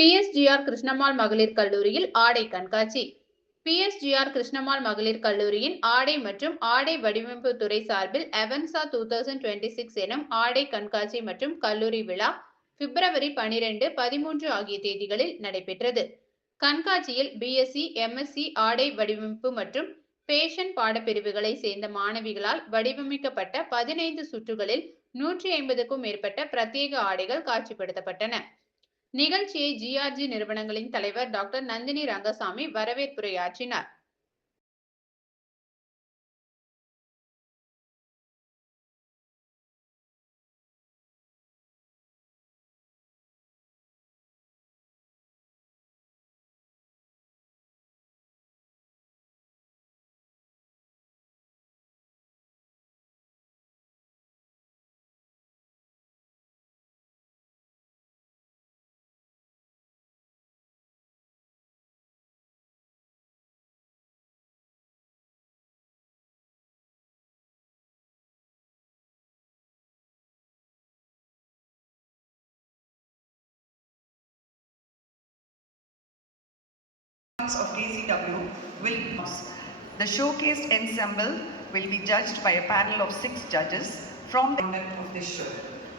PSGR Krishnammal மகளிர் கல்லூரியில் ஆடை கண்காட்சி பிஎஸ்ஜிஆர் கிருஷ்ணம்மாள் மகளிர் கல்லூரியின் ஆடை மற்றும் ஆடை வடிவமைப்பு துறை சார்பில் எவன்சா டூ தௌசண்ட் டுவெண்ட்டி சிக்ஸ் எனும் ஆடை கண்காட்சி மற்றும் கல்லூரி விழா பிப்ரவரி பனிரெண்டு பதிமூன்று ஆகிய தேதிகளில் நடைபெற்றது கண்காட்சியில் பிஎஸ்சி எம்எஸ்சி ஆடை வடிவமைப்பு மற்றும் ஃபேஷன் பாடப்பிரிவுகளை சேர்ந்த மாணவிகளால் வடிவமைக்கப்பட்ட பதினைந்து சுற்றுகளில் நூற்றி ஐம்பதுக்கும் மேற்பட்ட பிரத்யேக ஆடைகள் காட்சிப்படுத்தப்பட்டன நிகழ்ச்சியை ஜிஆர்ஜி நிறுவனங்களின் தலைவர் டாக்டர் நந்தினி ரங்கசாமி வரவேற்புரையாற்றினார். of KCW will the showcased ensemble will be judged by a panel of six judges from the content of this show.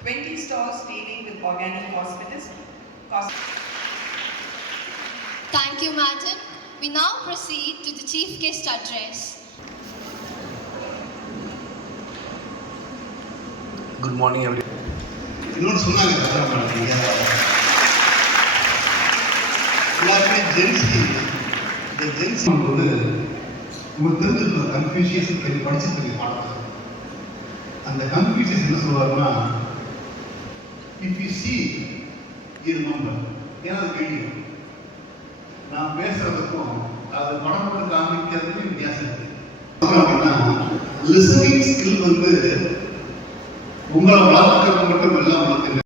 20 stalls dealing with organic cosmetics. cos- Thank you, madam. We now proceed to the chief guest address. Good morning every இன்னொன்று சொன்னாங்க கதை நீங்க எல்லாருமே gen Z இந்த gen Z வந்து உங்களுக்கு தெரிஞ்சிருக்க Confucius படிச்சிருக்கீங்க பாடத்தில் அந்த கன்ஃபியூஷியஸ் என்ன சொல்லுவாருன்னா if you see you remember ஏன்னா அது தெரியும் நான் பேசுறதுக்கும் அது படம் போட்டு காமிக்கிறதுக்கும் வித்தியாசம் இருக்கு அப்படின்னா லிசனிங் ஸ்கில் வந்து உங்களை வளர்க்கிறது மட்டும் இல்லாமல் உங்களுக்கு.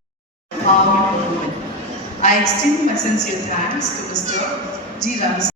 I extend my sincere thanks to Mr. G. Ramas.